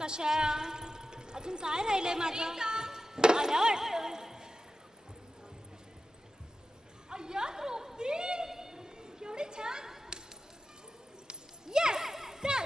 कशा अजून काय राहिलंय माझं आल्या वाटतं. अय्या तृप्ती केवढी छान. येस चल.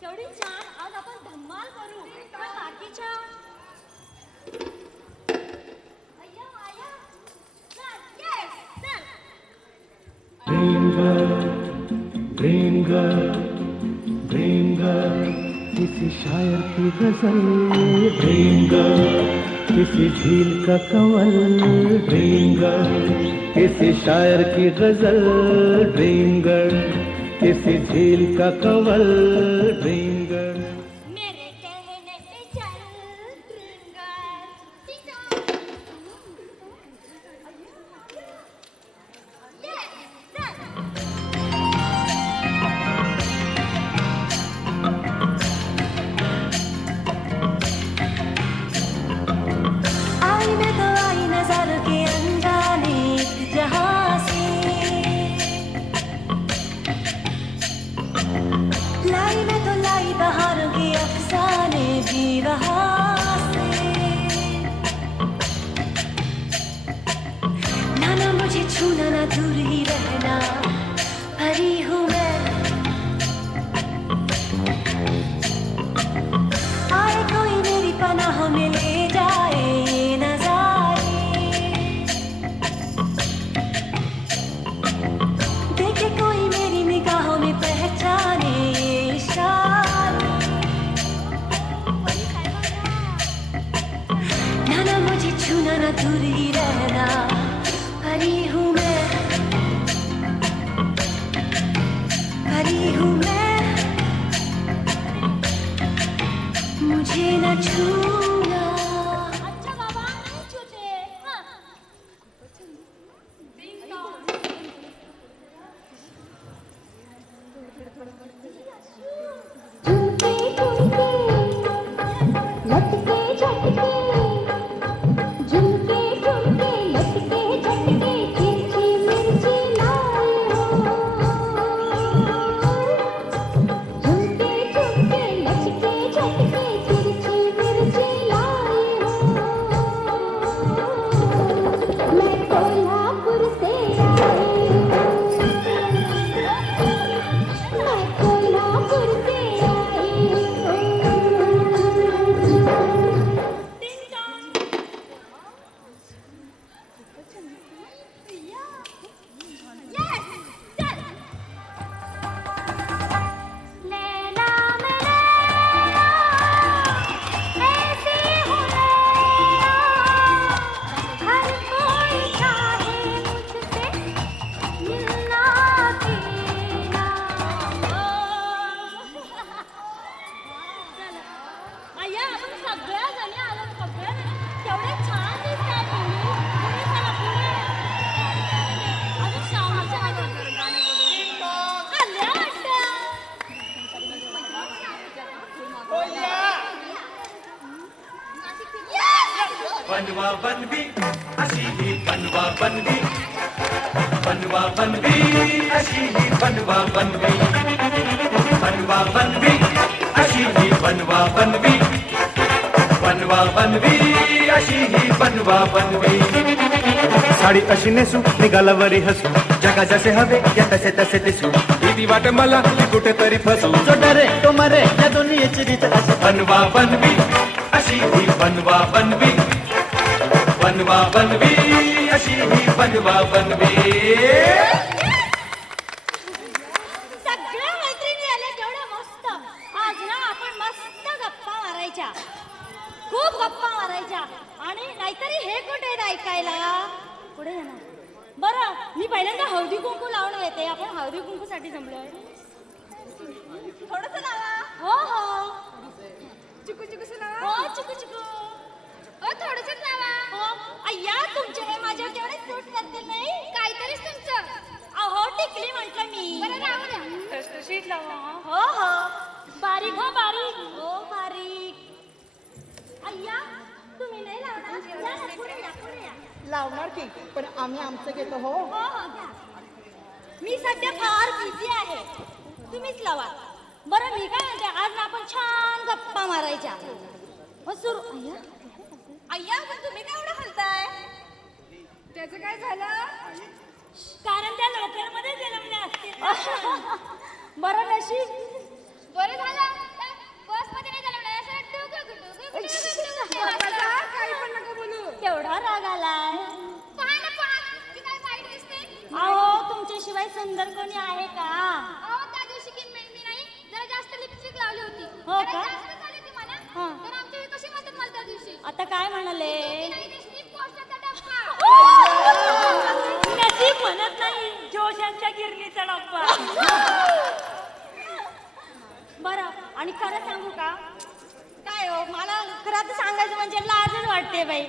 केवढी छान. आज आपण धम्माल करू पण बाकीच्या अय्या आया चल. येस चल. ड्रीम गर्ल किसी शायर की गजल, ड्रीम गर्ल किसी झील का कंवल, ड्रीम गर्ल किसी शायर की गजल, ड्रीम गर्ल किसी झील का कंवल, ड्रीम गर्ल. मेरे कहने पे चल ड्रीम गर्ल. येस चल. आईने तो आई नजर के अनजाने जहां से, लाई में तो लाई बहारों के अफसाने भी रहा से. ना मुझे छूना ना दूर ही रहना, परी हूँ मैं. आए कोई मेरी पनाह में ले जाए ये नजारे, देखे कोई मेरी निगाहों में पहचाने ये इशारे. ना मुझे छूना ना दूर ही रहना, परी हूँ मैं, परी हूँ मैं. मुझे न छूना. अच्छा बाबा नहीं छूते. हाँ. झुमके झुमके लटके झटके, झुमके झुमके लटके झटके, तिरछी मिर्ची लाए हो. झुमके झुमके लटके झटके, तिरछी मिर्ची लाए हो. मैं कोल्हापुर से आई हूँ, मैं कोल्हापुर से आई हूँ. टिंग टॉंग. येस चल. लैला मैं लैला, ऐसी हूँ लैला, हर कोई चाहे मुझसे मिलना तेरा. अय्या आपण सगळ्या जणी आलो. सगळ्या केवढे छान दिसताय तुम्ही. पुढे चला पुढे. अजून श्रावणाच्या आल्या वाटतं. बनवा बनवी अशी ही बनवा बनवी, बनवा बनवी अशी ही बनवा बनवी, बनवा बनवी अशी ही बनवा बनवी, बनवा बनवी अशी ही बनवा बनवी. साडी अशी नेसू निघाला वरी हसू, जगा जसे हवे या तसे तसे दिसू, भीती वाट मला की कुठेतरी फसू, जो डरे तो मरे या दोन्हीची रीत अशी बनवा बनवी अशी ही बनवा बनवी, बनवा बनवी अशी ही बनवा बनवी. सगळ्या मैत्रिणी आल्या केवढ्या मस्त. आज ना आपण मस्त गप्पा मारायच्या, खूप गप्पा मारायच्या. आणि नाहीतरी हे कुठे आहेत ऐकायला. पुढे जा ना. बरं मी पहिल्यांदा हळदी कुंकू लावून येते. आपण हळदी कुंकूसाठी जमलोय. थोडंसं लावा. हो हो. चिकू चिकू लावा. हो चिकू चिकू. थोडंसं लावा. हो अय्या तुमचे नीट लावा. हो हो बारीक हो बारीक हो बारीक. अय्या तुम्ही नाही लावणार या ना, पुढे या पुढे या. लावणार की पण आम्ही आमचं घेतो हो. हो हो घ्या. मी सध्या फार बिझी आहे, तुम्हीच लावा. बरं मी काय म्हणते, आज ना आपण छान गप्पा मारायच्या. हो सुरू. अय्या अय्या पण तुम्ही काय एवढं हलताय? त्याचं काय झालं? कारण त्या लोकलमध्ये जन्मल्या असतील. बरं नशीब. बरं झालं बसमध्ये नाही झालं काही पण नका बोलू. केवढा राग आलाय. पहा ना पहा मी काय वाईट दिसते. अहो तुमच्याशिवाय सुंदर कोणी आहे का? अहो त्या दिवशी मी नाही जरा जास्त लिपस्टिक लावली होती. हो जरा का? जास्त झाली होती मला. हा. तर आमच्या हे कशी म्हणतात मला त्या दिवशी आता काय म्हणाले? नाही दिसली पोस्टाचा डब्बा. नशीब म्हणत नाही, जोशांच्या गिरणीचा डब्बा. बरं आणि खरं सांगू का? काय हो मला खरं सांगायचं म्हणजे लाजच वाटते बाई.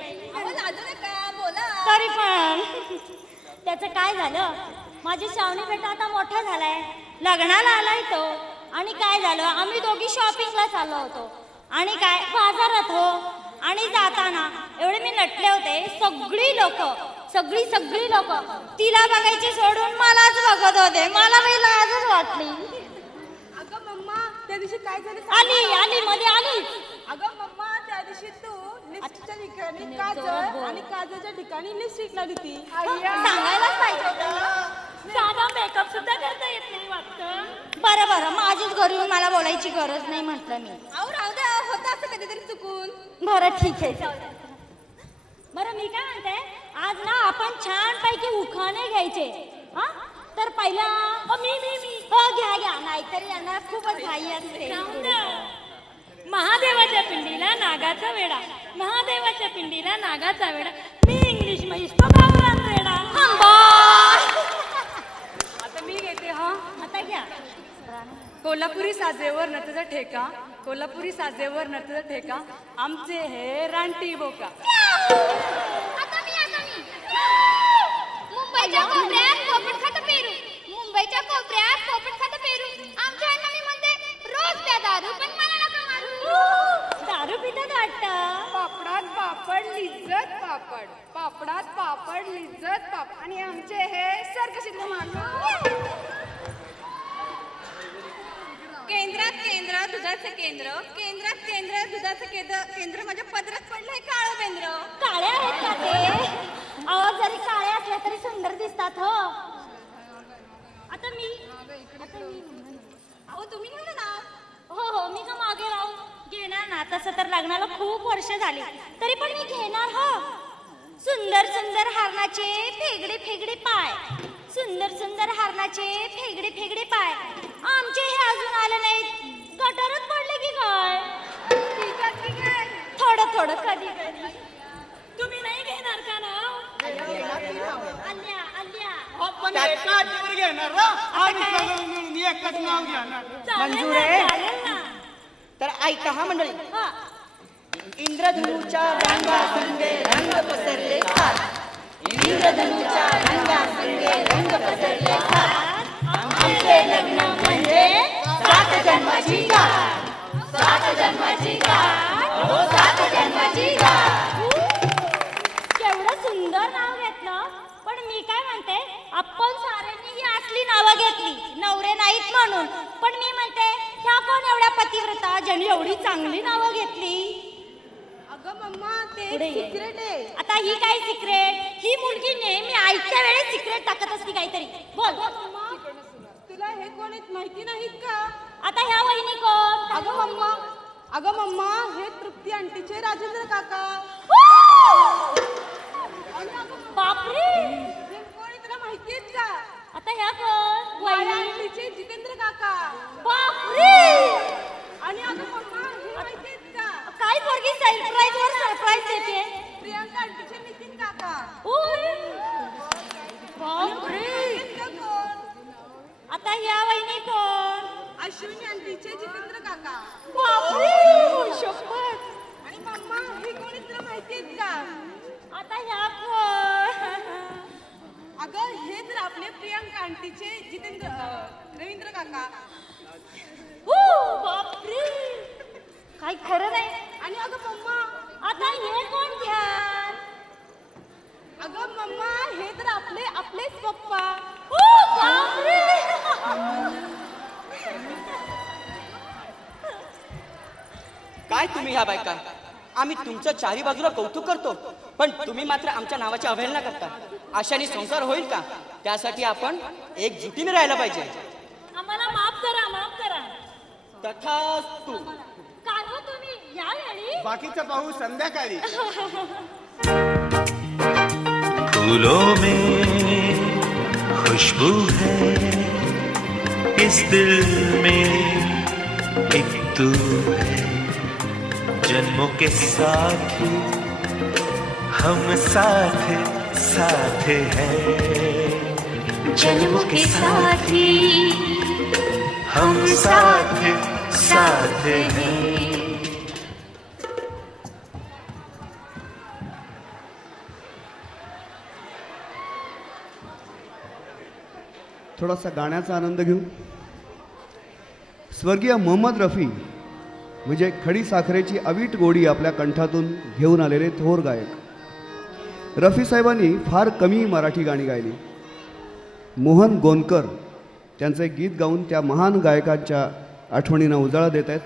लाजू नका बोला. तरी पण त्याचं काय झालं, माझी श्रावणी बेटा आता मोठा झालाय, लग्नाला आलाय तो. आणि काय झालं, आम्ही दोघी शॉपिंगला चाललो होतो आणि काय बाजारात हो. आणि जाताना एवढे मी नटले होते, सगळी लोक तिला बघायची सोडून मलाच बघत होते. मला बाई लाजच वाटली. अगं मम्मा त्या दिवशी काय झालं आली मध्ये आली. अगं मम्मा त्या दिवशी तू लिपस्टिकच्या ठिकाणी जोरात काजळ बोल. आणि काजळच्या ठिकाणी लिपस्टिक लावली ती. सांगायलाच पाहिजे होतं. साधा मेकअप सुद्धा करता येत नाही वाटतं. बरं माझीच घरी येऊन मला बोलायची गरज नाही म्हटलं मी. अहो राहू द्या, होतं असं कधीतरी चुकून. बरं ठीक आहे जाऊ द्या. बरं मी काय म्हणते, आज ना आपण छान पैकी उखाणे घ्यायचे. हा तर पहिला मी हो घ्या नाहीतरी यांना खूपच घाई असते. जाऊन द्या. महादेवाच्या पिंडीला नागाचा वेडा, महादेवाच्या पिंडीला नागाचा वेडा, मी इंग्लिश मध्ये तो गावरान रेडा. आता मी घेते हा. आता घ्या. कोल्हापुरी साजेवर नटचा ठेका, कोल्हापुरी साजेवर नटचा ठेका, आमचे हे रानटी बोका. आता मी मुंबईच्या कोपऱ्यात पोपट खातं पेरू, मुंबईच्या कोपऱ्यात पोपट खातं पेरू. आमच्या अण्णा मी म्हणते रोज प्या दारू पण मला नका मारू. दारू पितात वाटतं. पापडात पापड लिज्जत पापड, पापडात पापड लिज्जत पापड, आणि आमचे हे सर्कसिद्ध माणूस. केंद्रात दुधाचं केंद्र, केंद्रात दुधाचं केंद्र माझ्या पदरात पडलंय काळं बेंद्र. काळे आहेत का ते? अहो जरी काळे असल्या तरी सुंदर दिसतात हो. आता मी अहो तुम्ही म्हणा ना. हो मी का मागे राहू? घेणार ना. तसं तर लग्नाला खूप वर्ष झाली, तरी पण मी घेणार हो. सुंदर हारणाचे फेगडे पाय, सुंदर हारणाचे फेगडे पाय, आमचे हे अजून आले नाहीत. गटारात पडले की काय? थोडं कधी तुम्ही नाही घेणार का नाव? आल्या पण एका अटीवर घेणार ना. आम्ही सगळं मिळून एकच नाव घेणार. मंजूर आहे? चालेल ना. तर ऐका हा मंडळी. हा. इंद्रधनुच्या रंगासंगे रंग पसरले सात, इंद्रधनुच्या रंगासंगे रंग पसरले सात, आमचे लग्न म्हणजे 7 जन्माची गाठ, 7 जन्माची गाठ, हो 7 जन्माची गाठ. केवढं सुंदर नाव घेतलं. पण मी काय म्हणते, आपण साऱ्यांनी ही असली नावं घेतली, नवरे नाहीत म्हणून. पण मी म्हणते ह्या कोण एवढ्या पतिव्रता ज्यांनी एवढी चांगली नावं घेतली? अगं मम्मा ते पुढे ये. सिक्रेट आहे. आता ही काय सिक्रेट? ही मुलगी नेहमी ऐकत्या वेळेस सिक्रेट टाकत असते काहीतरी. बोल. तुला हे कोण आहेत माहिती नाहीत का? आता ह्या वहिनी कोण? अगं मम्मा हे तृप्ती आंटीचे राजेंद्र काका. बापरे. हे कोण आहे तुला माहिती आहेत का? आता ह्या कोण? माझ्या वहिनी. आंटीचे जितेंद्र काका. बापरे. आणि अगं मम्मा हे माहिती आहेत का? काय पोरगी सरप्राईज वर सरप्राईज देते. प्रियांका आंटीचे नितीन काका. उय. बापरे. आहेत का कोण? आता ह्या वहिनी कोण? अश्विनी आंटीचे जितेंद्र काका. बापरे. शपथ. आणि मम्मा हे कोण आहेत तुला माहिती आहेत का? आता ह्या कोण? अगं हे तर आपले प्रियांका आंटीचे जितेंद्र रवींद्र काका बापरे काही खरं नाही. आणि अगं मम्मा आता हे कोण ध्यान? अगं मम्मा हे तर आपलेच पप्पा. बापरे काय तुम्ही ह्या बायका, आम्ही तुमचं चारी बाजूला कौतुक करतो, पण तुम्ही मात्र आमच्या नावाची अवहेलना करता. अशाने संसार होईल का? त्यासाठी आपण एकजुटीने राहायला पाहिजे. आम्हाला माफ करा, माफ करा. तथास्तु. काय हो तुम्ही या वेळी? बाकीचं पाहू संध्याकाळी. फूलों में खुशबू है, इस दिल में एक तू है, जन्मों के साथ हम साथ साथ हैं, जन्मों के साथी हम साथ साथ हैं. थोडासा गाण्याचा आनंद घेऊ. स्वर्गीय मोहम्मद रफी म्हणजे खडी साखरेची अवीट गोडी आपल्या कंठातून घेऊन आलेले थोर गायक. रफी साहेबांनी फार कमी मराठी गाणी गायली. मोहन गोंदकर त्यांचे गीत गाऊन त्या महान गायकांच्या आठवणींना उजाळा देत आहेत.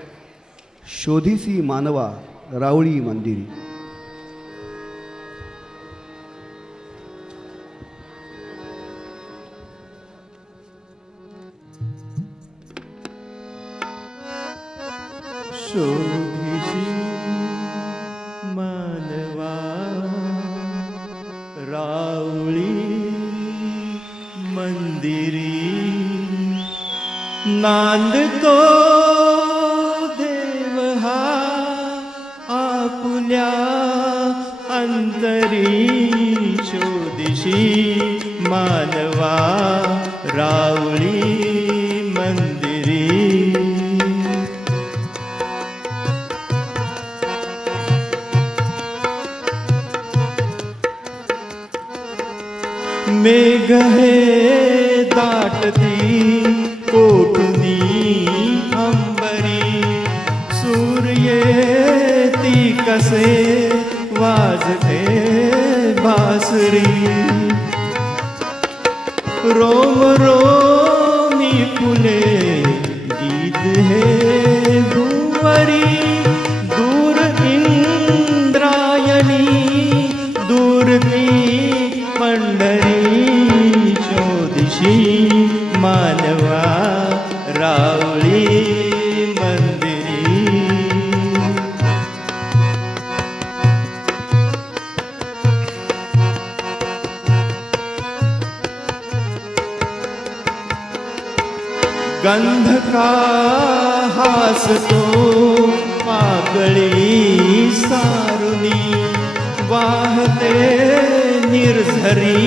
शोधिसी मानवा रावळी मंदिरी. शोधिसी मानवा रावळी मंदिरी, नांदतो देव हा आपुल्या अंतरी. शोधिसी मानवा रावळी मंदिरी. मेघ हे दाटती कोटुनी अंबरी, सूर्य ती कसे वाजते बासरी. रोम रोमी फुले गीत हे भुवरी, दूर इंद्रायणी दूर ती पंढरी. शोधिसी मानवा रावळी मंदिरी. गंध का हासतो पागळी सारुनी, वाहते निर्झरी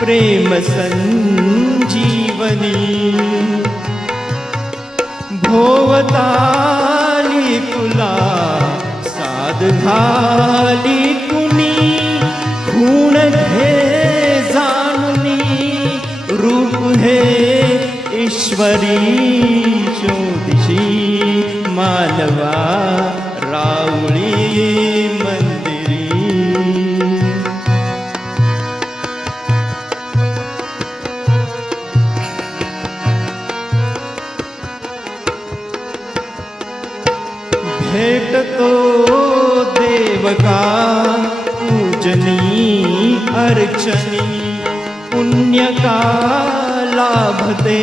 प्रेम संजीवनी. भोवताली तुला साध घाली कुणी, खूण घे जाणुनी रूप हे ईश्वरी. शोधिसी मानवा रावळी मंदिरी. भेटतो देवका पूजनी अर्चनी, पुण्य का लाभते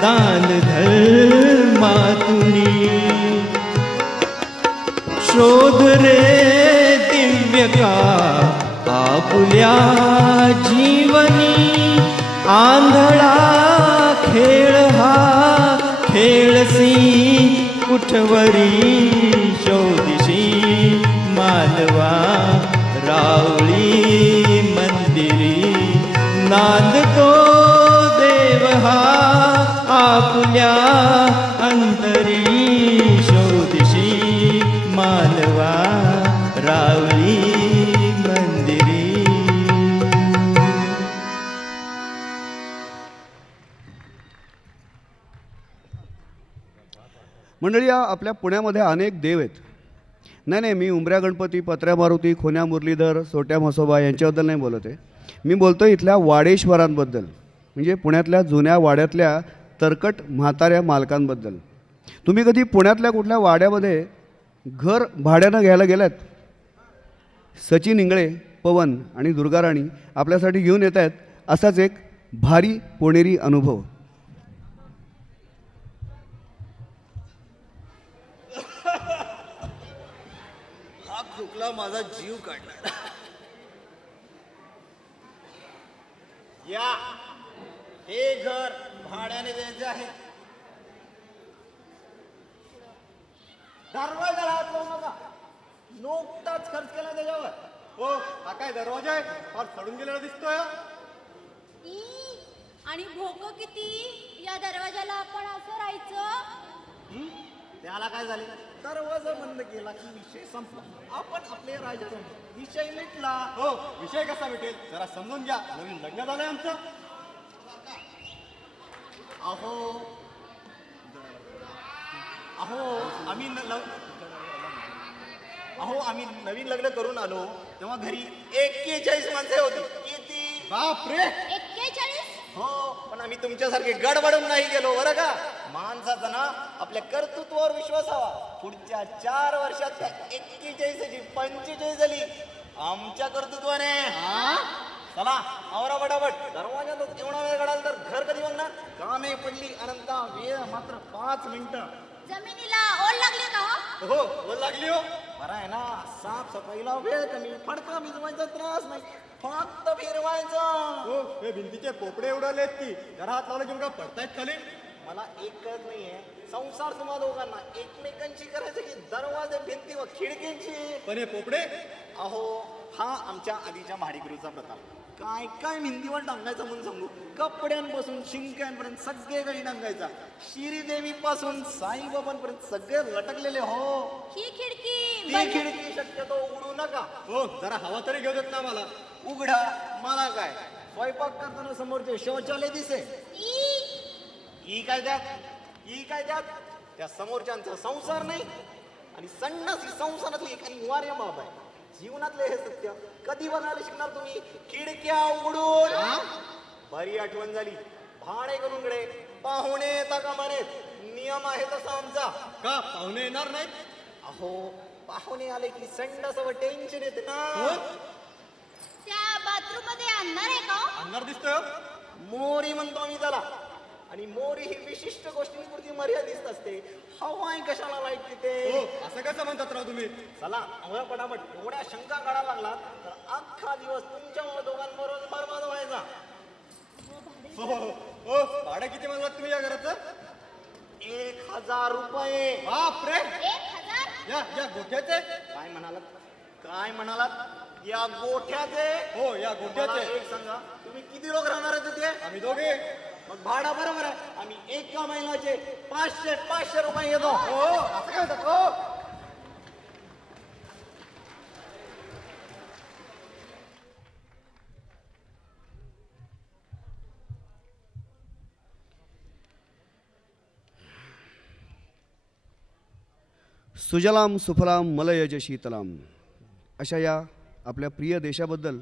दान धर्मातुनी. शोध रे दिव्य का आपुल्या जीवनी, आंधळा खेळ हा खेळसी कुठवरी. शोधिसी मानवा रावळी मंदिरी, नांदतो देव हा आपुल्या अंतरी. शोधिसी मानवा रावळी मंदिरी. मंडळी, आपल्या पुण्यामध्ये अनेक देव आहेत. नाही, मी उंबऱ्या गणपती, पत्र्या मारुती, खोन्या मुरलीधर, सोट्या म्हसोबा यांच्याबद्दल नाही बोलत आहे. मी बोलतो इथल्या वाडेश्वरांबद्दल, म्हणजे पुण्यातल्या जुन्या वाड्यातल्या तरकट म्हाताऱ्या मालकांबद्दल. तुम्ही कधी पुण्यातल्या कुठल्या वाड्यामध्ये घर भाड्यानं घ्यायला गेलात? सचिन इंगळे, पवन आणि दुर्गाराणी आपल्यासाठी घेऊन येत आहेत असाच एक भारी पुणेरी अनुभव. हा खोकला माझा जीव काढणार. या, हे घर भाड्याने द्यायचे आहे. दरवाजाला हात लावू नका. नुकताच खर्च केला त्याच्यावर. हो, हा काय दरवाजा आहे? फार सडून गेलेला दिसतोय. आणि भोक किती या दरवाजाला आपण असं राहायचं. त्याला काय झाले? दरवाजा बंद केला की विषय संपला. आपण आपले राजा विषय मिटला. हो, विषय कसा मिटेल जरा समजून घ्या. नवीन लग्न झालंय आमचं. अहो आम्ही नवीन लग्न करून आलो तेव्हा घरी 41 माणसे होती. किती? बापरे, 41? हो, पण आम्ही तुमच्यासारखे गडबडून नाही गेलो बरं का. माणसाचा ना आपल्या कर्तृत्वावर विश्वास हवा. पुढच्या 4 वर्षात त्या 41ची 45 झाली आमच्या कर्तृत्वाने. चला आवरा पटापट. दरवाजातच एवढा वेळ काढाल तर घर कधी बघणार? कामे पडली अनंता, वेळ मात्र 5 मिनिटं. जमिनीला ओल लागले का हो? हो, बोल लागली हो. बरं आहे ना, साफसफाईला वेळ कमी, फडका भिजवायचा त्रास नाही, फक्त फिरवायचा. हो, हे भिंतीचे पोपडे उडालेत की जरा हात लावलं की बघा पडतायत खाली. मला एकच नाहीये, संसार तुम्हा दोघांना एकमेकांची करायचं की दरवाजे, भिंती व खिडकींची. पण हे पोपडे? अहो, हा आमच्या आधीच्या भाडेकरूचा प्रताप. काय काय भिंतीवर टांगायचा म्हणून सांगू. कपड्यांपासून शिंक्यांपर्यंत सगळे काही टांगायचा. श्रीदेवी पासून साईबाबांपर्यंत सगळे लटकलेले. हो, ही खिडकी ती खिडकी शक्यतो उघडू नका. हो, जरा हवा तरी घेऊ देत ना मला. उघडा. मला काय, स्वयंपाक करताना समोरचे शौचालय दिसे. ही काय त्यात त्या समोरच्यांचा संसार नाही. आणि संन्यासी संसारातली एक अनिवार्य बाब आहे. जीवनातले हे सत्य कधी बघायला शिकणार तुम्ही? खिडक्या उघडून. बरी आठवण झाली. भाडे करून कडे पाहुणे येता का म्हणत. नियम आहे तसा आमचा. का पाहुणे येणार नाहीत? अहो, पाहुणे आले की संडासावर टेन्शन येते ना. त्या बाथरूम मध्ये आणणार आहे का? अंधार दिसतोय. मोरी म्हणतो आम्ही त्याला. आणि मोरी ही विशिष्ट गोष्टींपुरती मर्यादित असते. हवाय कशाला लाईट तिथे. हो, असं कसं म्हणतात राव तुम्ही? चला आवळा पटापट. एवढ्या शंका काढायला लागला तर अख्खा दिवस तुमच्यामुळे दोघांबरोबर बरबाद व्हायचा. हो, भाडं किती म्हणलात तुम्ही या घराचं? 1000 रुपये. बापरे, 1000? या गोठ्याचे? काय म्हणालात? या गोठ्याचे? हो, या गोठ्याचे. एक सांगा, तुम्ही किती लोक राहणार आहेत तिथे? आम्ही दोघे. मग भाडा बरोबर आहे. आम्ही एका महिन्याचे 500 रुपये घेतो. हो, असं काय होतं? हो, सुजलाम सुफलाम मलयज शीतलाम अशा या आपल्या प्रिय देशाबद्दल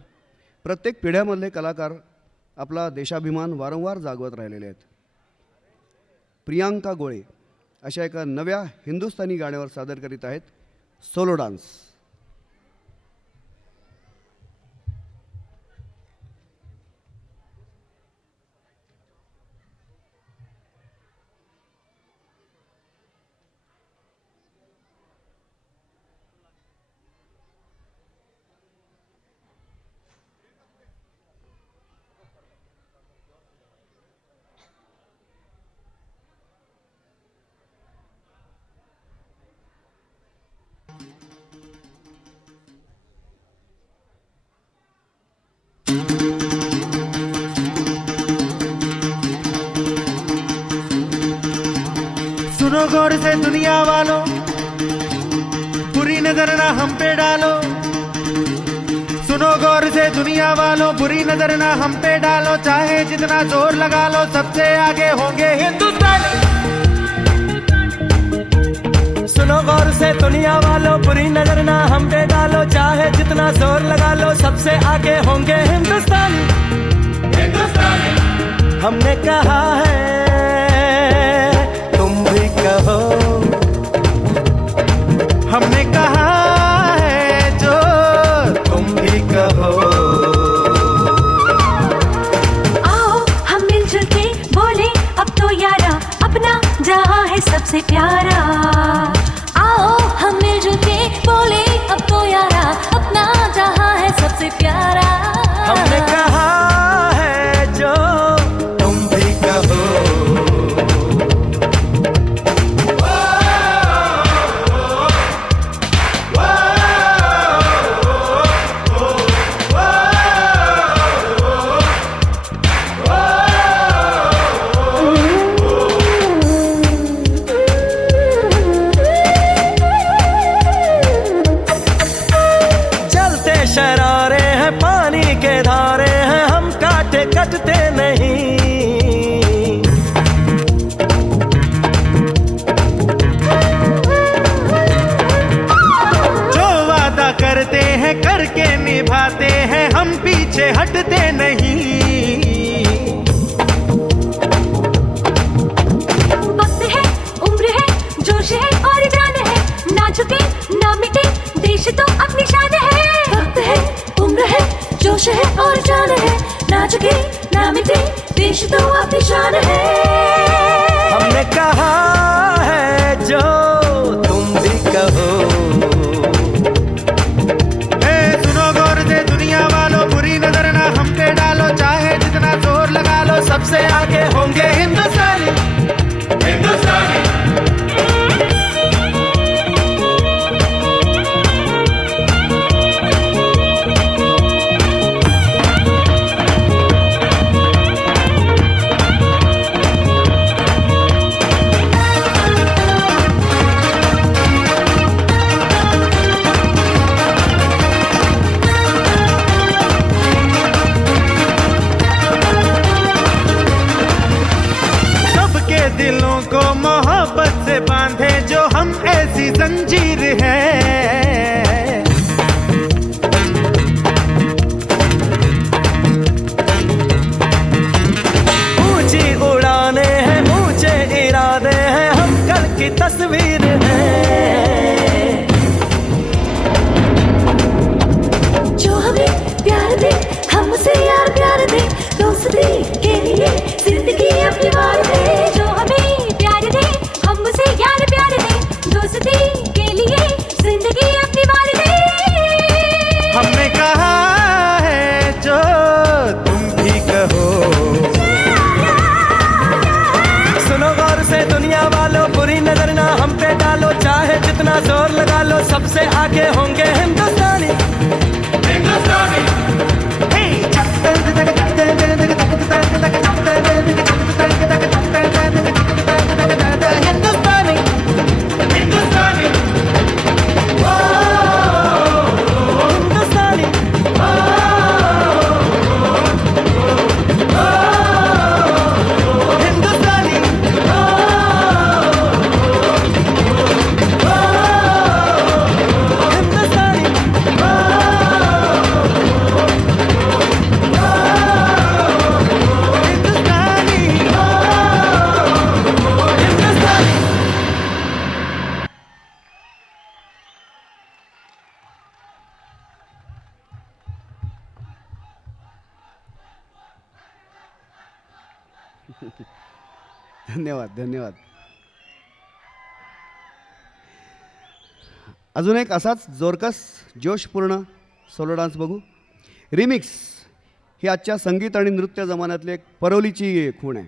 प्रत्येक पिढ्यामधले कलाकार आपला देशाभिमान वारंवार जागवत राहिलेले आहेत. प्रियांका गोळे अशा एका नव्या हिंदुस्थानी गाण्यावर सादर करीत आहेत सोलो डान्स. सुनो गौर से दुनिया वालों, बुरी नजर ना हम पे डालो। सुनो गौर से दुनिया वालों, बुरी नजर ना हम पे डालो। चाहे जितना जोर लगा लो, सबसे आगे होंगे हिंदुस्तानी। सुनो गौर से दुनिया वालों, बुरी नजर ना हम पे डालो, चाहे जितना जोर लगा लो, सबसे आगे होंगे हिंदुस्तानी। हमने कहा है तुम भी कहो, हमने कहा है जो तुम भी कहो। आओ हम मिलजुल के बोले अब तो यारा, अपना जहां है सबसे प्यारा। आओ हम मिलजुल के बोले अब तो यारा, अपना जहां है सबसे प्यारा। हमने कहा है जो तुम भी कहो। जलते शरारे हैं, पानी के धारे हैं, हम काटे कटते नहीं। जो वादा करते हैं करके निभाते हैं, हम पीछे हटते नहीं। वक्त है, उम्र है, जोश है और जान है, ना झुके ना मिटे, देश तो अपनी शान है। वक्त है, उम्र है, जोश है और जान है, ना झुके ना मिटे, देश तो अपनी शान है। हमने कहा है जो तुम भी कहो। सुनो गौर से दुनिया वालों, बुरी नजर ना हम पे डालो, चाहे जितना जोर लगा लो, सबसे आगे होंगे हिंदुस्तानी। सबके दिलों को मोहब्बत से बांधे जो हम ऐसी जंजीर है। ऊंची उड़ाने हैं, ऊंचे इरादे हैं, हम कल की तस्वीर हैं। जो हमें प्यार दे, हम उसे यार प्यार दे, दोस्ती के लिए जिंदगी अपनी वार दे। जो हमें प्यार दे, हम उसे यार प्यार दे, दोस्ती के लिए जिंदगी अपनी वार दे। हमने कहा है जो तुम भी कहो। सुनो गौर से दुनिया वालों, बुरी नजर ना हम पे डालो, चाहे जितना जोर लगा लो, सबसे आगे होंगे हिंदुस्तानी। धन्यवाद धन्यवाद. अजून एक असाच जोरकस जोशपूर्ण सोलो डान्स बघू. रिमिक्स ही आजच्या संगीत आणि नृत्य जमान्यातली एक परवलीची खूण आहे.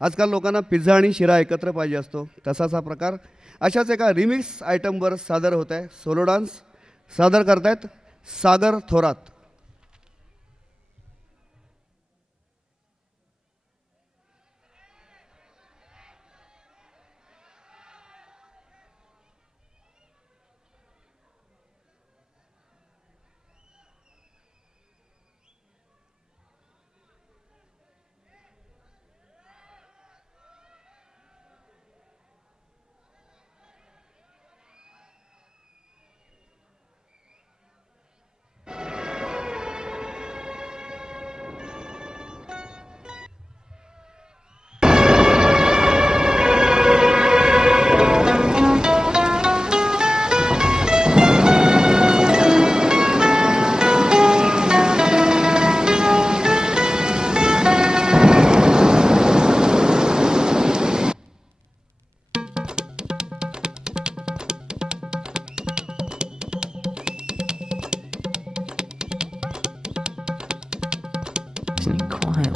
आजकाल लोकांना पिझ्झा आणि शिरा एकत्र पाहिजे असतो, तसाच हा प्रकार अशाच एका रिमिक्स आयटमवर सादर होत आहे. सोलो डान्स सादर करतायत सागर थोरात.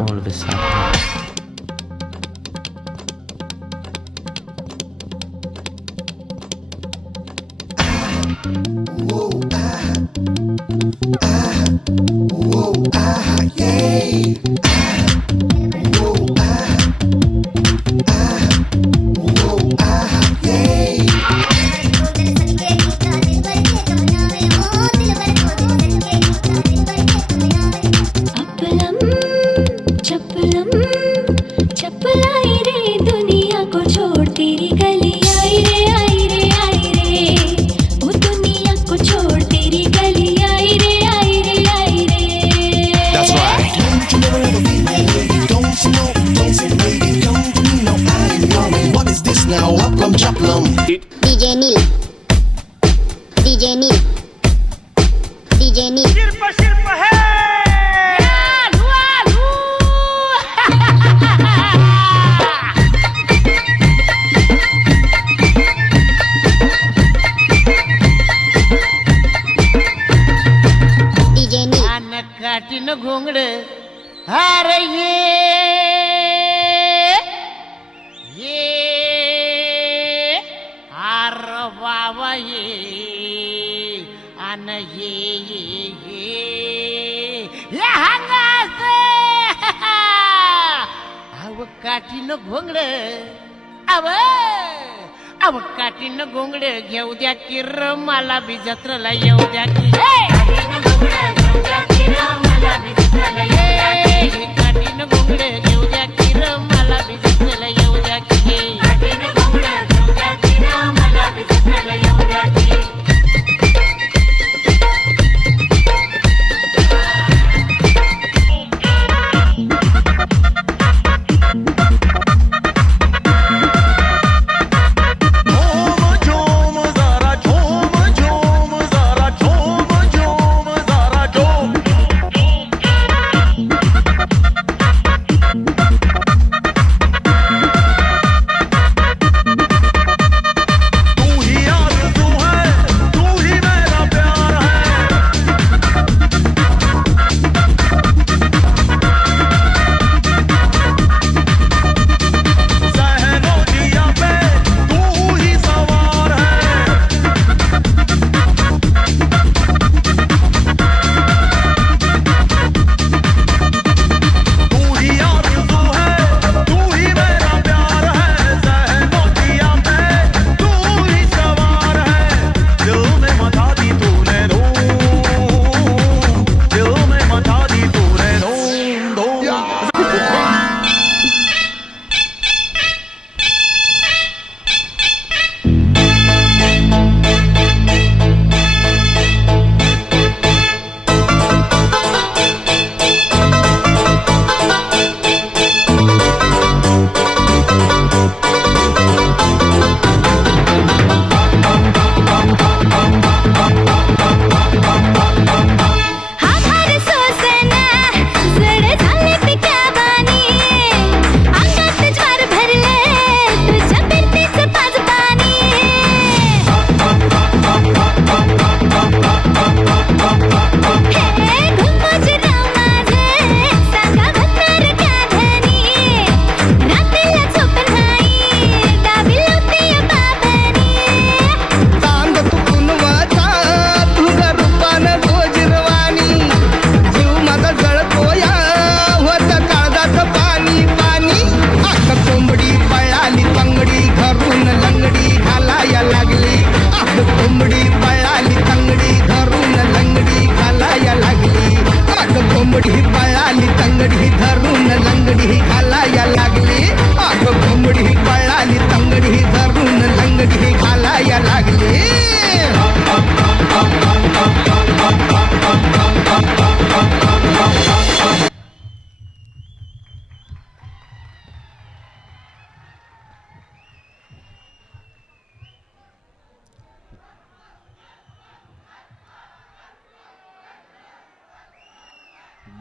always happy. चपलम चपलाई रे दुनिया को छोड़ तेरी गली आई रे आई रे आई रे वो दुनिया को छोड़ तेरी गली आई रे आई रे आई रे That's right. Don't you never ever feel that way? Don't you know? Don't say lady, come to me now. I'm coming. What is this now? Uplum chaplum. DJ Neil. DJ Neil. DJ Neil. शिल्प है काटीन घोंगड अरे ये अर बाबा ये अन ये हंगास अव काटीन घोंगड अव काटीन घोंगड घेऊ द्या की र मला बी जत्रेला येऊ द्या की काटीन घोंगडे घेऊ द्या की र मला बी जत्रेला येऊ द्या की काटीन घोंगडे घेऊ द्या की र मला बी जत्रेला येऊ द्या की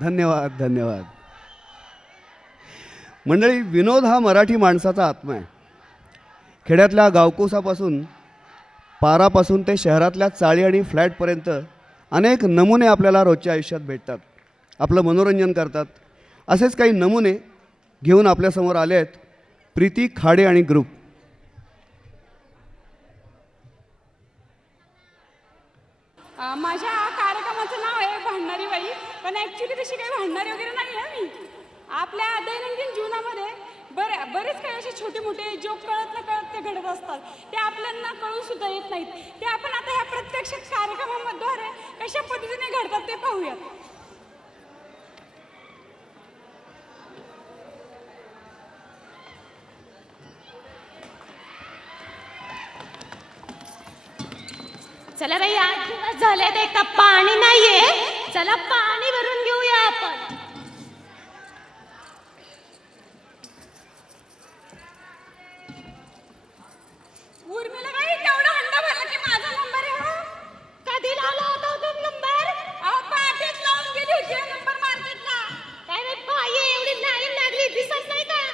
धन्यवाद धन्यवाद. मंडळी, विनोद हा मराठी माणसाचा आत्मा आहे. खेड्यातल्या गावकोसापासून पारापासून ते शहरातल्या चाळी आणि फ्लॅटपर्यंत अनेक नमुने आपल्याला रोजच्या आयुष्यात भेटतात. आपलं मनोरंजन करतात असेच काही नमुने घेऊन आपल्यासमोर आले आहेत प्रीती खाडे आणि ग्रुप. माझ्या कार्यक्रमाचं नाव आहे भांडणारी बाई, पण ॲक्च्युली तशी काही भांडणारी वगैरे नाही आहे मी. आपल्या दैनंदिन जीवनामध्ये बरेच काही असे छोटे मोठे जो कळत न कळत ते घडत असतात, ते आपल्याला कळून सुद्धा येत नाहीत. ते आपण आता ह्या प्रत्यक्ष कार्यक्रमाद्वारे कशा पद्धतीने घडतात ते पाहूयात. चला बाई, 8 दिवस झाले ते का पाणी नाहीये. चला पाणी भरून घेऊया आपण. उर्मिला बाई, तेवढा हंडा भरला की माझा नंबर आहे हो. कधी लावला होता तो नंबर? अहो पहाटेच लावून गेली होती नंबर मार्केटला. काय बाई बाई, एवढी लाईन लागली दिसत नाही का?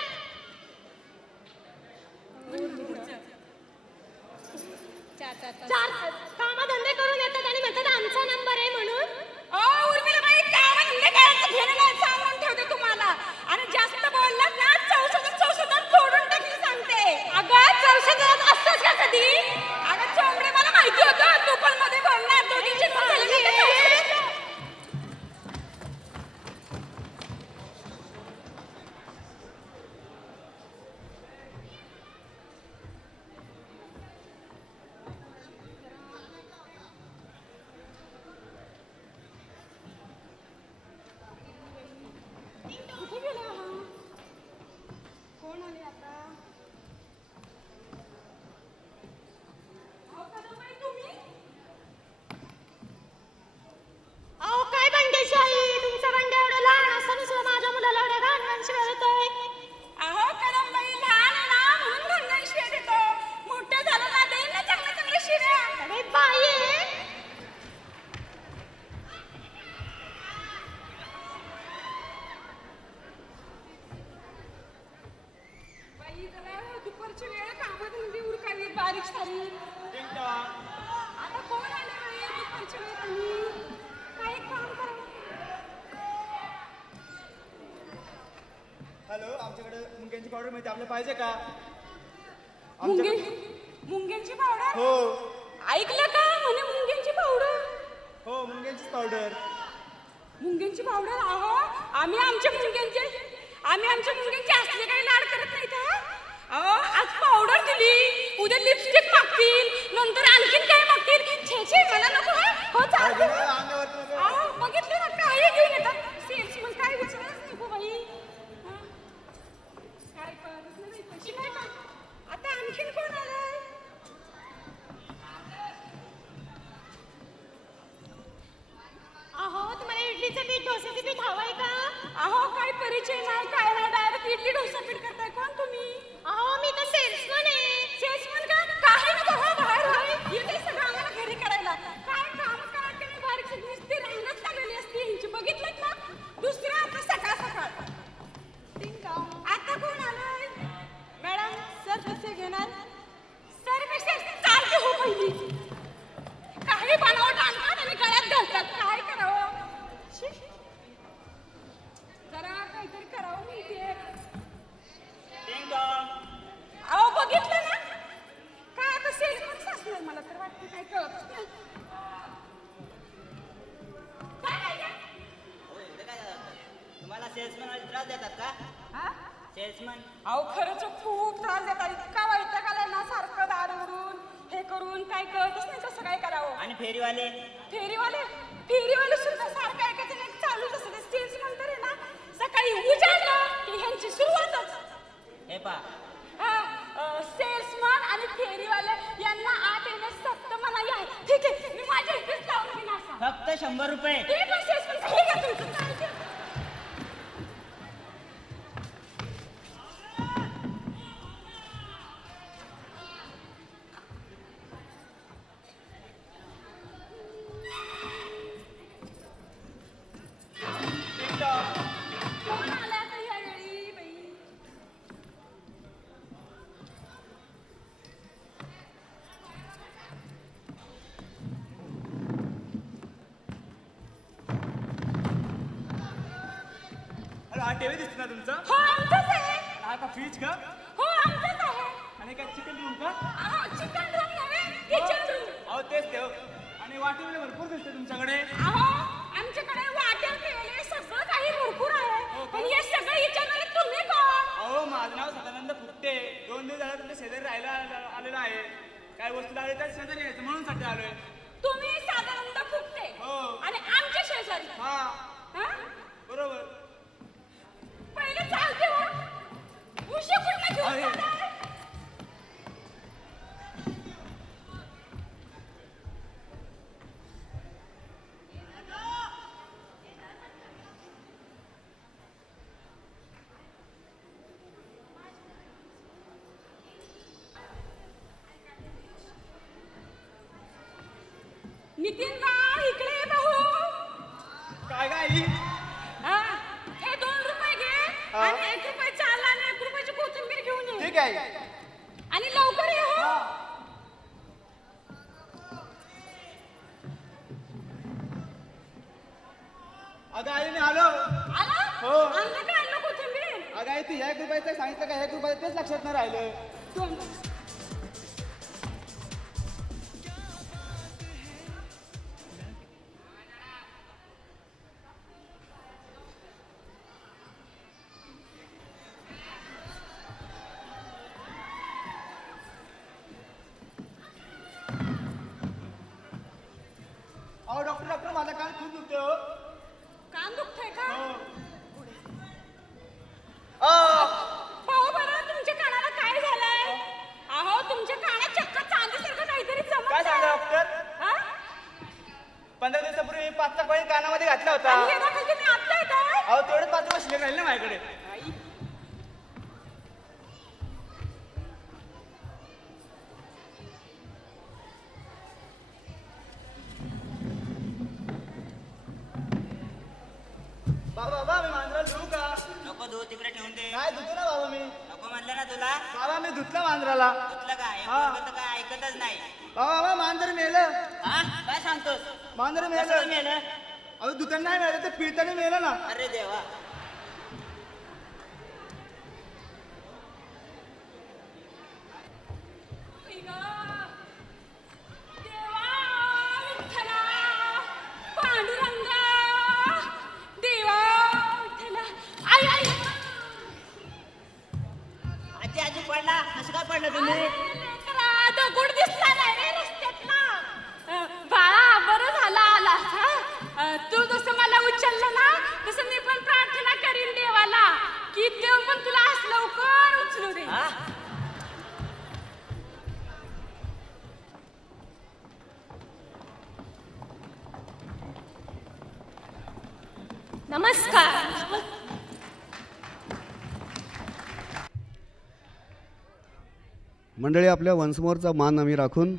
चार कामधंदे करून येतात आणि म्हणतात आमचा नंबर आहे म्हणून. उर्मिला बाई, कामधंदे करायचं घेणं नाही सांगून ठेवते तुम्हाला. आणि जास्त बोललात ना चौसष्ट तोडून टाकली सांगते. अगं 64 असतंच का कधी? अगं चोंबडे, मला माहिती होतं तू पण मध्ये बोलणार. दोघींची पण झाली नाही का 64? कुठे गेला हा? कोण आले आता? अहो कदमबाई, तुम्ही? अहो काय बंड्याची आई, तुमचा बंड्या एवढा लहान असताना सुद्धा माझ्या मुलाला एवढ्या घाण शिवाय देतोय. अहो कदमबाई, लहान आहे ना म्हणून घरनं शिव्या देतो. मोठं झालं ना देईन ना चांगल्या शिव्या. अरे बाई, बाई जरा दुपारची वेळ कामाधंदे उरकावी बारीक सारीक. आता कोण आले बाई दुपारची वेळ आणि काय काम करावं? हॅलो, आमच्याकडे मुंग्यांची पावडर मिळते, आपल्याला पाहिजे का? मुंग्यांची पावडर? हो ऐकलं का म्हणे मुंग्यांची पावडर? हो, मुंग्यांचीच पावडर. मुंग्यांची पावडर? अहो आम्ही आमच्या मुंग्यांचे असले काही लाड करत नाहीत हा. अहो आज पावडर दिली, उद्या लिपस्टिक मागतील, नंतर आणखीन काय मागतील. छे मला नको हा. हो चालतं. अहो बघितलं ना काही घेऊन येतात. सेल्समन काय विचारच नको बाई. हा? काय कळतच नाही पैसे काय काय. आता आणखीन कोण आलंय? अहो तुम्हाला इडलीचं पीठ डोस्याचं पीठ हवंय का? अहो काय परिचय नाही काय नाही, डायरेक्ट इडली डोसा पीठ करताय. कोण तुम्ही? अहो मी तर सेल्समन आहे. सेल्समन का? काही नको हो, बाहेर हो. येते सगळं आम्हाला घरी करायला. काय काम करायला नाही, बारीक नुसती रांगच लागलेली असते ह्यांची. बघितलं ना दुसरं आता सकाळ. आता कोण आलंय? मॅडम सर कसे घेणार? सर पेक्षा चालते हो पहिली. काही बनावट आणतात आणि गळ्यात घालतात. काय करावं? जरा काहीतरी करावं म्हणते. अहो बघितलं ना काय आता सेल्समनच असणार. मला तर वाटतं काय कळत नाही. तुम्हाला सेल्समन त्रास देतात का? सेल्समन अहो खरंच खूप त्रास देतात. इतका वैताग आलाय ना सारखं दारूवरून हे करून काय कळतच नाही कसं काय करावं. आणि फेरीवाले सुद्धा सारखं ऐकायचं नाही, चालूच असतं. सेल्समन तर आहे ना सकाळी उजाडलं की ह्यांची सुरुवातच. हे पा सेल्समन आणि फेरीवाले यांना आत येण्यास सक्त मनाई आहे. ठीक आहे, मी माझ्या इथेच लावून घेईन असं. फक्त 100 रुपये. हे पण सेल्समन हे घ्या तुमचं काय. कोण आला आता यावेळी बाई? अरे हा टीव्ही दिसतो ना तुमचा? हो आमचंच आहे. हा का फ्रीज का? हो आमचंच आहे. आणि काय चिकन रूम का? चिकन रूम नव्हे, किचन रूम. अहो तेच ते हो. आणि वाटेमध्ये भरपूर दिसते तुमच्याकडे. अहो आमच्याकडे वाटेल पेले सगळं काही भरपूर आहे. पण हे सगळं विचारणारे तुम्ही कोण? अहो माझं नाव सदानंद फुकटे. 2 दिवस झाले तुमच्या शेजारी राहायला आलेलो आहे. काय वस्तू लागली तर शेजारी यायचं म्हणून साठी आलोय. तुम्ही साधारणतः फुकते आणि आमच्या शेजारी. हा? बरोबर. पहिले चालते हो. उशी कुठला घेऊन जाताय? नितीन राव इकडे ये भाऊ. काय काय हे 2 रुपये घे आणि 1 रुपये चालला आणि 1 रुपयाची कोथिंबीर घेऊन ये. ठीक आहे. आणि लवकर ये हो. अगं आई मी आलो. आला? हो. आणलं का आणलं कोथिंबीर? अगं आई तू 1 रुपयाचं सांगितलं का 1 रुपयाचं तेच लक्षात नाही राहिलं. अहो डॉक्टर माझा कान खूप दुखतोय हो. कान दुखतंय का? हो. पाहू बरं तुमच्या कानाला काय झालंय? अहो तुमच्या कानात चक्क चांदीसारखं काहीतरी चमकतंय. काय सांगता डॉक्टर? हा? 15 दिवसापूर्वी 5चा कॉईन कानामध्ये घातला होता. आणि हे दाखल तुम्ही आत्ता येताय? अहो तेवढे 5 रुपये शिल्लक राहिले ना माझ्याकडे. बाबा मी मांजराला धुवू का? नको धुवू, तिकडे ठेवून दे. काय धुतो ना बाबा मी. नको म्हणलं ना तुला. बाबा मी धुतलं मांजराला. धुतलं काय? हा. पोरगं तर काय ऐकतच नाही. बाबा मांजर मेलं. हा? काय सांगतोस? मांजर कसं मेलं. मेलं? अहो धुताना नाही मिळालं ते पिळताना मेलं ना. अरे देवा. पांडुरंगा देवा विठ्ठला. आई आई आजी आजी पडला. कसं काय पडलं तुम्ही? लेकरा, दगड दिसला नाही रे रस्त्यातला. बाळा बरं झाला आलास हा. तू जसं मला उचललं ना तसं मी पण प्रार्थना करीन देवाला की देव पण तुला आज लवकर उचलू दे. नमस्कार. मंडळी आपल्या वन्समोरचा मान आम्ही राखून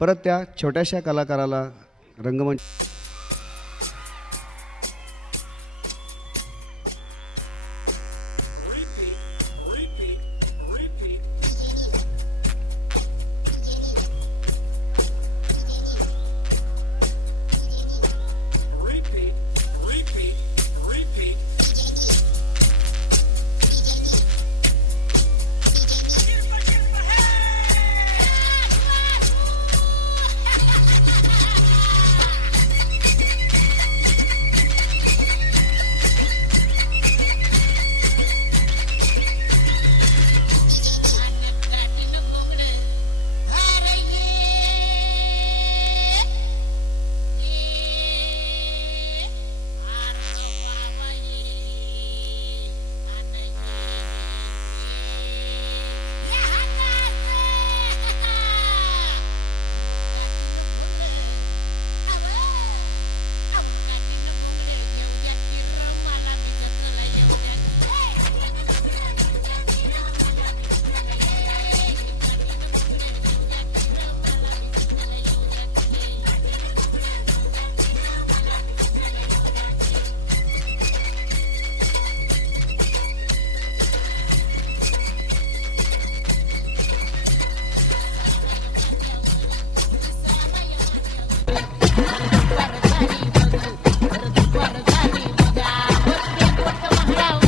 परत त्या छोट्याशा कलाकाराला रंगमंच repeat. Repeat. घोंगडे घेऊ द्या किर मला बी जत्रेला येऊ द्या. Wow.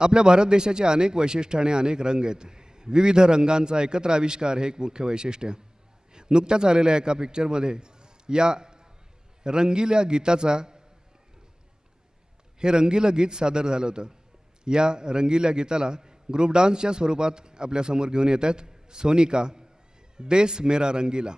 आपल्या भारत देशाचे अनेक वैशिष्ट्य आणि अनेक रंग आहेत. विविध रंगांचा एकत्र आविष्कार हे एक मुख्य वैशिष्ट्य. नुकत्याच आलेल्या एका पिक्चरमध्ये या रंगील्या गीताचा हे रंगीलं गीत सादर झालं होतं. या रंगील्या गीताला ग्रुप डान्सच्या स्वरूपात आपल्यासमोर घेऊन येत आहेत सोनिका, देस मेरा रंगीला.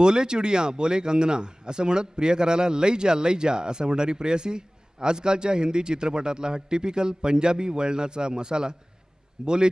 बोले चिडिया बोले कंगना असं म्हणत प्रियकराला लई जा असं म्हणणारी प्रेयसी आजकालच्या हिंदी चित्रपटातला हा टिपिकल पंजाबी वळणाचा मसाला बोले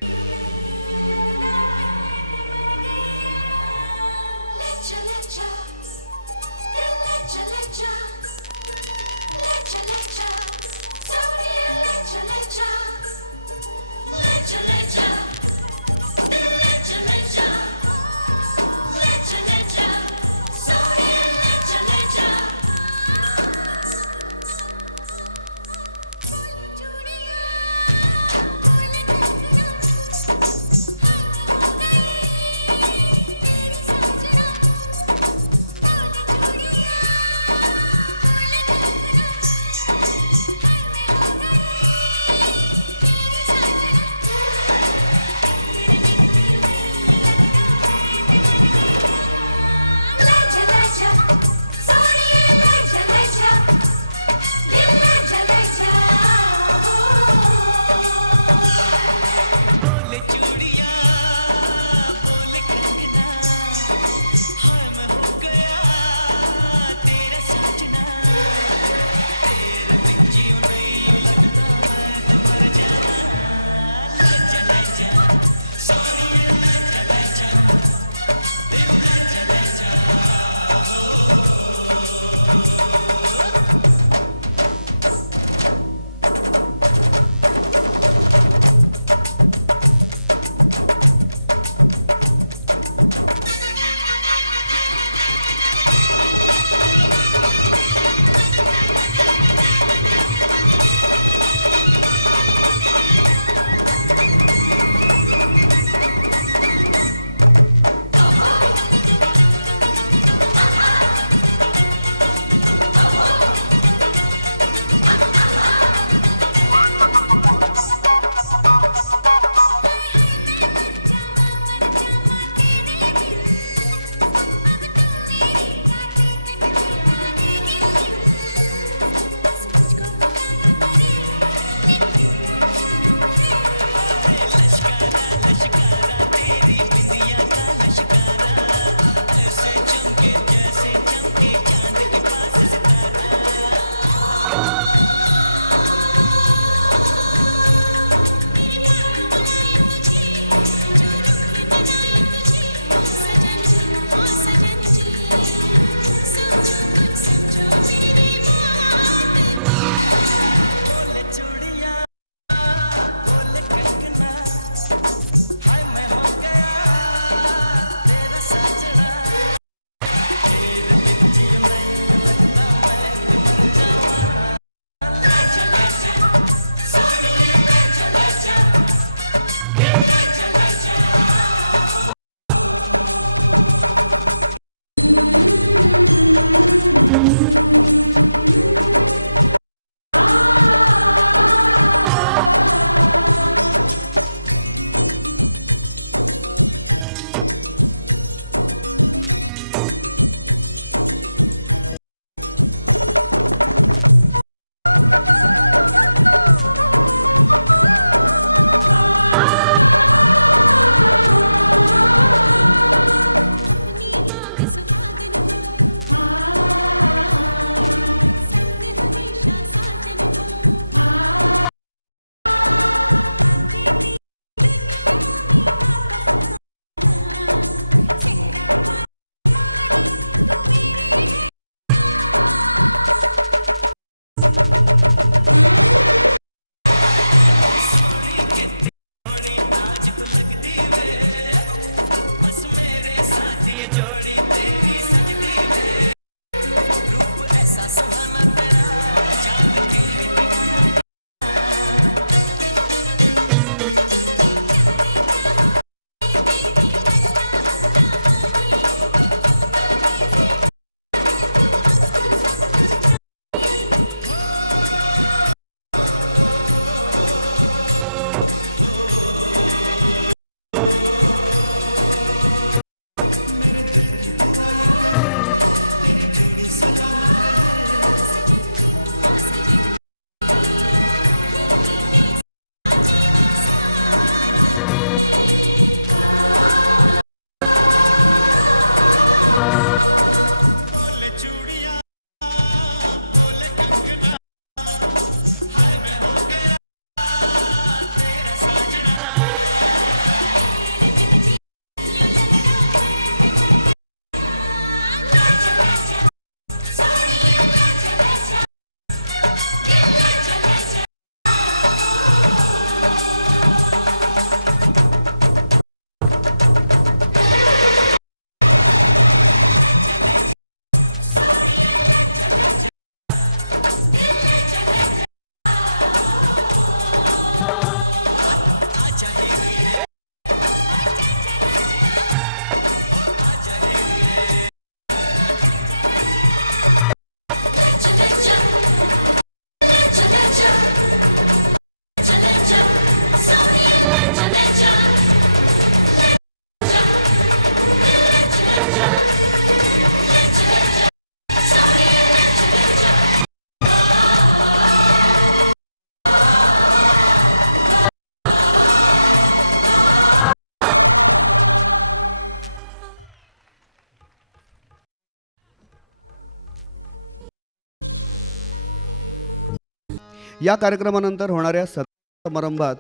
या कार्यक्रमानंतर होणाऱ्या समारंभात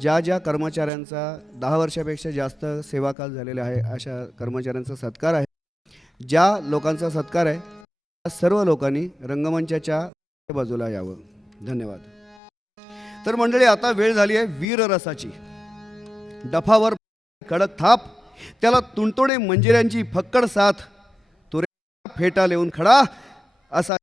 ज्या ज्या कर्मचाऱ्या 10 वर्षापेक्षा जास्त सेवाकाल झालेले आहे अशा कर्मचाऱ्यांचा सत्कार आहे. ज्या लोकांचा सत्कार आहे त्या सर्व लोकांनी रंगमंचाच्या बाजूला यावं. धन्यवाद. तर मंडळी, आता वेळ झाली आहे वीररसाची. डफावर कडक थाप, त्याला तुणतुणे मंजिऱ्यांची फक्कड साथ, तुरे फेटा लेऊन खडा असा